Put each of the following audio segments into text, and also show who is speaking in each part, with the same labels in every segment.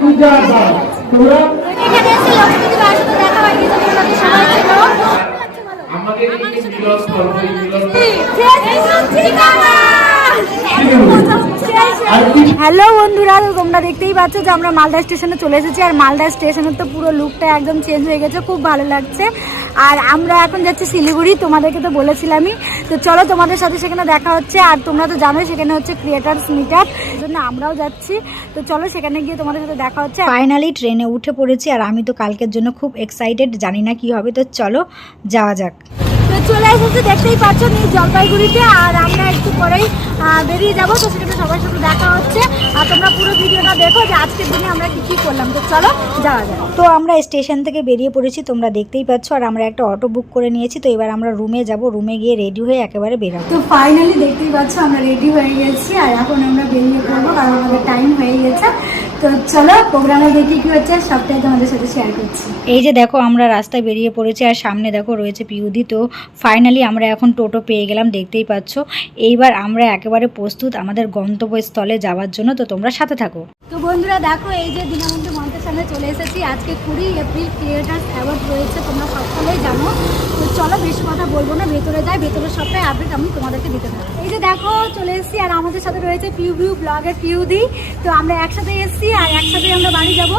Speaker 1: পূজা দাস তোমরা
Speaker 2: আমাদের এই মিলন পর্ব মিলন
Speaker 3: হ্যালো বন্ধুরা, তো তোমরা দেখতেই পাচ্ছ যে আমরা মালদা স্টেশনে চলে এসেছি। আর মালদা স্টেশনের তো পুরো লুকটা একদম চেঞ্জ হয়ে গেছে, খুব ভালো লাগছে। আর আমরা এখন যাচ্ছি শিলিগুড়ি, তোমাদেরকে তো বলেছিলামই। তো চলো তোমাদের সাথে সেখানে দেখা হচ্ছে, আর তোমরা তো জানোই সেখানে হচ্ছে ক্রিয়েটার্স মিটার জন্য আমরাও যাচ্ছি। তো চলো সেখানে গিয়ে তোমাদের সাথে দেখা হচ্ছে। ফাইনালি ট্রেনে উঠে পড়েছি, আর আমি তো কালকের জন্য খুব এক্সাইটেড জানি না কি হবে। তো চলো যাওয়া যাক। তো চলে এসেছি দেখতেই পাচ্ছ নিউ জলপাইগুড়িতে আর আমরা একটু পরেই বেরিয়ে যাব তো সেখানে সবার সাথে দেখা হচ্ছে। আর তোমরা পুরো ভিডিওটা দেখো যে আজকের দিনে আমরা কি কি করলাম। তো চলো যাওয়া যাক। তো আমরা স্টেশন থেকে বেরিয়ে পড়েছি তোমরা দেখতেই পাচ্ছ আর আমরা একটা অটো বুক করে নিয়েছি তো এবার আমরা রুমে যাব রুমে গিয়ে রেডি হয়ে একেবারে বেরাবো। তো ফাইনালি দেখতেই পাচ্ছ আমরা রেডি হয়ে গেছি আর এখন আমরা বেরিয়ে পড়ব কারণ আমাদের টাইম হয়ে গেছে। তো চলো প্রোগ্রামে দেখি কি হচ্ছে সবটাই তোমাদের সাথে শেয়ার করছি। এই যে দেখো আমরা রাস্তায় বেরিয়ে পড়েছি আর সামনে দেখো রয়েছে পিউদি তো ফাইনালি আমরা এখন টোটো পেয়ে গেলাম, দেখতেই পাচ্ছ। এইবার আমরা একেবারে প্রস্তুত আমাদের গন্তব্যস্থলে যাওয়ার জন্য, তো তোমরা সাথে থাকো। তো বন্ধুরা, দেখো, এই যে দীনবন্ধু মঞ্চের সামনে চলে এসেছি। আজকে কুড়ি এপ্রিল ক্রিয়েটার্স অ্যাওয়ার্ড রয়েছে, তোমরা সকলেই জানো। তো চলো, বেশি কথা বলব না, ভেতরে যাই, ভেতরে সবটাই আপডেট আমি তোমাদেরকে দিতে থাকব। এই যে দেখো, চলে এসেছি, আর আমাদের সাথে রয়েছে পিউ ভিউ ব্লগের পিউদি তো আমরা একসাথে এসেছি, আর একসাথে আমরা বাড়ি যাব।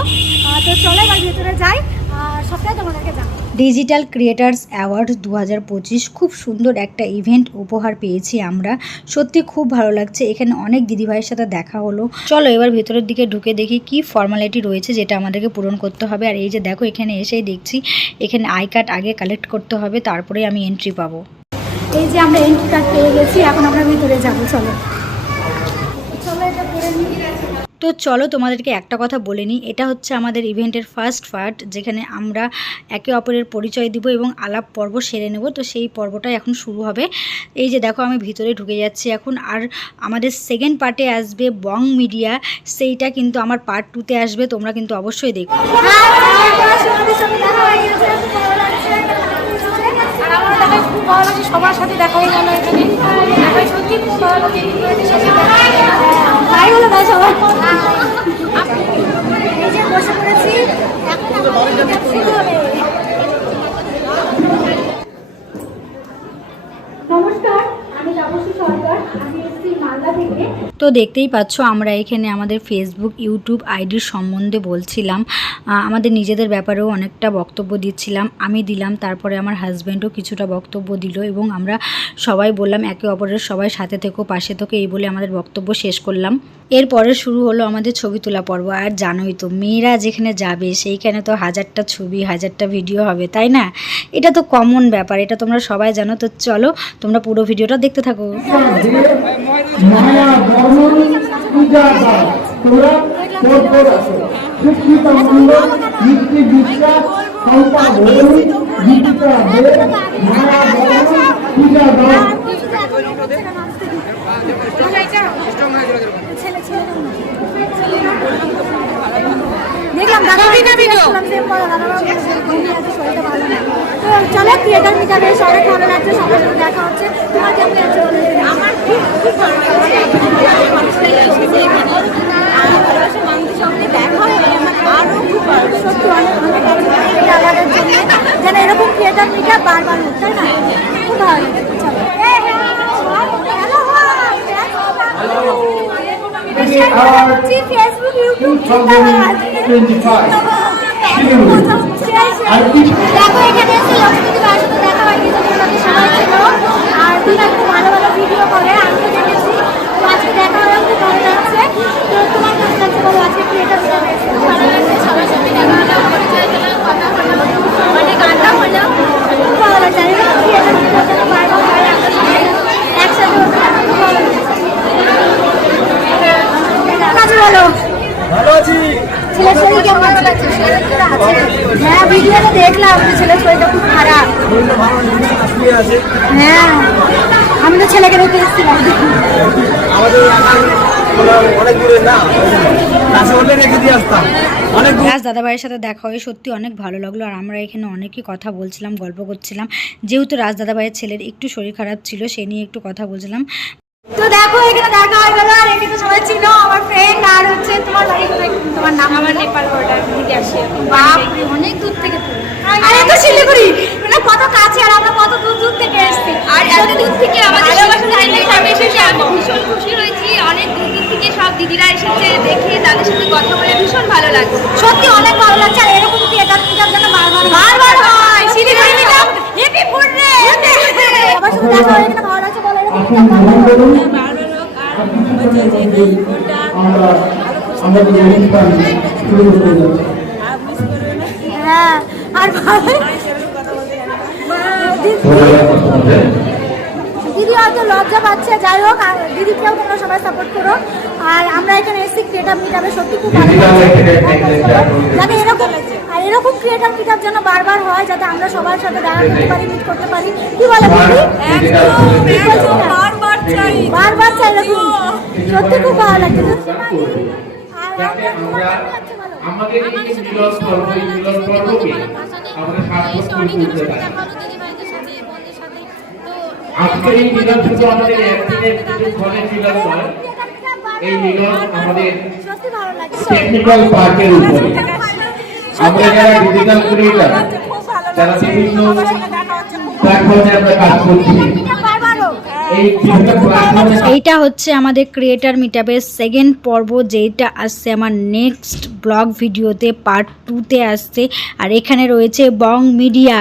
Speaker 3: তো চলো, এবার ভেতরে যাই, আর সবটাই তোমাদেরকে জানাব। ডিজিটাল ক্রিয়েটার্স অ্যাওয়ার্ড দু পঁচিশ। খুব সুন্দর একটা ইভেন্ট উপহার পেয়েছি আমরা। সত্যি খুব ভালো লাগছে। এখানে অনেক দিদিভাইয়ের সাথে দেখা হলো। চলো এবার ভেতরের দিকে ঢুকে দেখি কি ফর্মালিটি রয়েছে যেটা আমাদেরকে পূরণ করতে হবে। আর এই যে দেখো, এখানে এসেই দেখছি, এখানে আই কার্ড আগে কালেক্ট করতে হবে, তারপরে আমি এন্ট্রি পাবো। এই যে আমরা এন্ট্রি কার্ড পেয়ে গেছি, এখন আমরা ভিতরে যাব, চলো। চলো এটা করে নিই। তো চলো তোমাদেরকে একটা কথা বলে নিই। এটা হচ্ছে আমাদের ইভেন্টের ফার্স্ট পার্ট যেখানে আমরা একে অপরের পরিচয় দিব এবং আলাপ পর্ব সেরে নেব। তো সেই পর্বটাই এখন শুরু হবে। এই যে দেখো, আমি ভিতরে ঢুকে যাচ্ছি এখন। আর আমাদের সেকেন্ড পার্টে আসবে বং মিডিয়া। সেইটা কিন্তু আমার পার্ট টুতে আসবে। তোমরা কিন্তু অবশ্যই দেখো। সবার সাথে দেখা হয়ে গেল এখানে। সত্যি তাই হলো না সবাই। এই যে বসে পড়েছি এখন আমাদের শুরু হবে নমস্কার আমি তাপসী তো দেখতেই পাচ্ছ, আমরা এখানে আমাদের ফেসবুক ইউটিউব আইডির সম্বন্ধে বলছিলাম। আমাদের নিজেদের ব্যাপারেও অনেকটা বক্তব্য দিচ্ছিলাম। আমি দিলাম, তারপরে আমার হাজব্যান্ডও কিছুটা বক্তব্য দিল এবং আমরা সবাই বললাম, একে অপরের সবাই সাথে থেকেও পাশে থেকে, এই বলে আমাদের বক্তব্য শেষ করলাম। এরপরে শুরু হলো আমাদের ছবি তোলা পর্ব আর জানোই তো মেয়েরা যেখানে যাবে সেইখানে তো হাজারটা ছবি হাজারটা ভিডিও হবে তাই না এটা তো কমন ব্যাপার এটা তোমরা সবাই জানো তো চলো তোমরা পুরো ভিডিওটা দেখতে থাকো
Speaker 1: পূজা
Speaker 3: দেখলাম দাদা শরীরটা ভালো না। তো চলো ক্রিয়েটার মিটারে অনেক ভালো লাগছে সবার সাথে দেখা হচ্ছে তোমার কেমন লাগছে আমার খুব খুব ভালো লাগছে সত্যি অনেক ভালো লাগছে এটা জন্য যেন এরকম ক্রিয়েটার মিটার বারবার তাই না খুব ভালো চলো ফেসবুক ইউটিউব
Speaker 1: আর কিছু
Speaker 3: দেখো এখানে এসে লক্ষ্মীপতি বার সাথে দেখা হয় কিন্তু তোমরা তো সবাই ছিল আর দিদা খুব ভালো ভালো ভিডিও করে আমিও দেখেছি তো আজকে দেখা হয়ে খুব ভালো লাগছে তো তোমার কেমন লাগছে বলো আজকে ক্রিয়েটার ভালো লাগছে সবার সাথে দেখা হলো পরিচয় দিলাম কথা হলো অনেক আড্ডা হলো খুব ভালো লাগছে আমি ক্রিয়েটার ভিডিও বারবার হয় আমরা সবাই একসাথে হতে পারব, খুব ভালো লাগছে কেমন আছো বলো
Speaker 4: ভালো আছি
Speaker 3: ছেলের শরীর কেমন আছে হ্যাঁ ভিডিওতে দেখলাম যে ছেলের শরীরটা খুব খারাপ
Speaker 4: শরীরটা ভালো নেই শুয়ে আছে
Speaker 3: হ্যাঁ আমি তো ছেলেকে রেখে এসেছিলাম।
Speaker 4: অনেক দূরে না?
Speaker 3: রাজ দাদাভাইয়ের সাথে দেখা হয়ে সত্যি অনেক ভালো লাগল আর আমরা এখানে অনেকই কথা বলছিলাম গল্প করছিলাম। যেহেতু রাজ দাদাভাইয়ের ছেলের একটু শরীর খারাপ ছিল সে নিয়ে একটু কথা বলছিলাম। তো দেখো এখানে দেখা হয়ে গেল আর এখানে সবাই ছিল আমার ফ্রেন্ড আর হচ্ছে তোমার বাড়ি তোমার নাম
Speaker 5: আমার নেপাল বর্ডার থেকে আসি।
Speaker 3: বাপরে অনেক দূর থেকে তো। আর এত শিলিগুড়ি মানে কত কাছে আর আমরা কত দূর দূর থেকে এসেছি
Speaker 5: দূর থেকে আমাদের আমি ভীষণ খুশি হয়েছি। অনেক দূর দূর থেকে সব দিদিরা এসেছে দেখে তাদের সাথে কথা বলে ভীষণ ভালো লাগছে।
Speaker 3: সত্যি অনেক ভালো লাগছে আর এরকম থিয়েটার থিয়েটার যেন বারবার বারবার হয়। শিলিগুড়ি মিটাপ হেপি ফুড রে সবার সাথে দেখা হয়ে এখানে ভালো লাগছে বলো এরকম
Speaker 1: আসুন গ্রহণ করুন আমরা আমাদের অনুষ্ঠান শুরু করতে যাচ্ছি
Speaker 3: হ্যাঁ আর ভালো দিদি হয়তো লজ্জা পাচ্ছে যাই হোক আর দিদিকেও তোমরা সবাই সাপোর্ট করো। আর আমরা এখানে এসেছি ক্রিয়েটার মিটাপে সত্যি খুব ভালো যাতে এরকম আর এরকম ক্রিয়েটার মিটাপ যেন বারবার হয় যাতে আমরা সবার সাথে দেখা করতে পারি মিট করতে পারি। কি বলে দিদি?
Speaker 5: বারবার চাই।
Speaker 3: বারবার চাই এরকম। সত্যি খুব ভালো লাগছে।
Speaker 2: আমাদের এই যে মিলন পর্ব এই মিলন পর্বকে আমরা সার্থক করে তুলতে পারি আজকের এই মিলন শুধু আমাদের একদিনের মিলন নয়, এই মিলন আমাদের টেকনিক্যাল পার্কের উপরে। আমরা যারা ডিজিটাল ক্রিয়েটার যারা বিভিন্ন প্ল্যাটফর্মে আমরা কাজ করছি
Speaker 6: এইটা হচ্ছে আমাদের ক্রিয়েটার মিটাপের সেকেন্ড পর্ব, যেটা আসছে আমার নেক্সট ব্লগ ভিডিওতে পার্ট টুতে আসছে। আর এখানে রয়েছে বং মিডিয়া